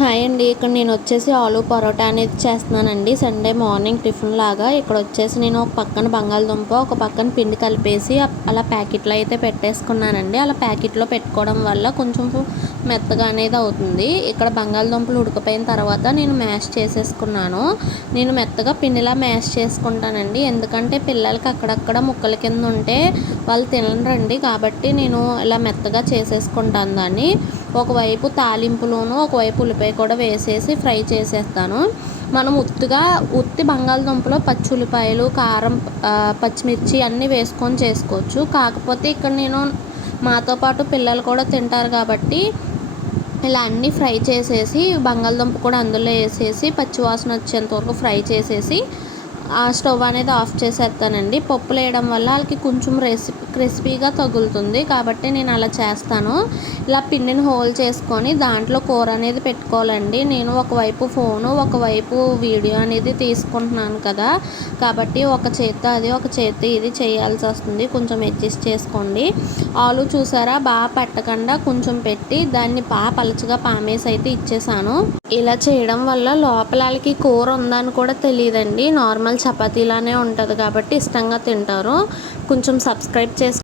Hi అండి. ఇక్కడ నేను వచ్చేసి ఆలు పరోటా అనేది చేస్తున్నానండి. సండే మార్నింగ్ టిఫిన్ లాగా ఇక్కడ వచ్చేసి నేను ఒక పక్కన బంగాళదుంప ఒక పక్కన పిండి కలిపేసి అలా ప్యాకెట్లో అయితే పెట్టేసుకున్నానండి. అలా ప్యాకెట్లో పెట్టుకోవడం వల్ల కొంచెం మెత్తగా అనేది అవుతుంది. ఇక్కడ బంగాళదుంపలు ఉడికిపోయిన తర్వాత నేను మ్యాష్ చేసేసుకున్నాను. నేను మెత్తగా పిండిలా మ్యాష్ చేసుకుంటానండి. ఎందుకంటే పిల్లలకి అక్కడక్కడ ముక్కల కింద ఉంటే వాళ్ళు తినరండి. కాబట్టి నేను ఇలా మెత్తగా చేసేసుకుంటాను దాన్ని. ఒకవైపు తాలింపులోను ఒకవైపు ఉల్లిపాయ కూడా వేసేసి ఫ్రై చేసేస్తాను. మనం ఉత్తుగా ఉత్తి బంగాళదుంపలో పచ్చి ఉల్లిపాయలు కారం పచ్చిమిర్చి అన్నీ వేసుకొని చేసుకోవచ్చు. కాకపోతే ఇక్కడ నేను మాతో పాటు పిల్లలు కూడా తింటారు కాబట్టి ఇలా అన్నీ ఫ్రై చేసేసి బంగాళదుంప కూడా అందులో వేసేసి పచ్చివాసన వచ్చేంత వరకు ఫ్రై చేసేసి ఆ స్టవ్ అనేది ఆఫ్ చేసేస్తానండి. పప్పులు వేయడం వల్ల వాళ్ళకి కొంచెం రెసిపీ క్రిస్పీగా తగులుతుంది. కాబట్టి నేను అలా చేస్తాను. ఇలా పిండిని హోల్ చేసుకొని దాంట్లో కూర అనేది పెట్టుకోవాలండి. నేను ఒకవైపు ఫోను ఒకవైపు వీడియో అనేది తీసుకుంటున్నాను కదా. కాబట్టి ఒక చేత్తో అది ఒక చేత్తో ఇది చేయాల్సి వస్తుంది. కొంచెం అడ్జస్ట్ చేసుకోండి. ఆలు చూసారా? బాగా పెట్టకుండా కొంచెం పెట్టి దాన్ని బాగా పలుచగా పామేసి అయితే ఇచ్చేసాను. ఇలా చేయడం వల్ల లోపల వాళ్ళకి కూర ఉందని కూడా తెలియదండి. నార్మల్ చపాతీలానే ఉంటుంది కాబట్టి ఇష్టంగా తింటారు. కొంచెం సబ్స్క్రైబ్ చేసి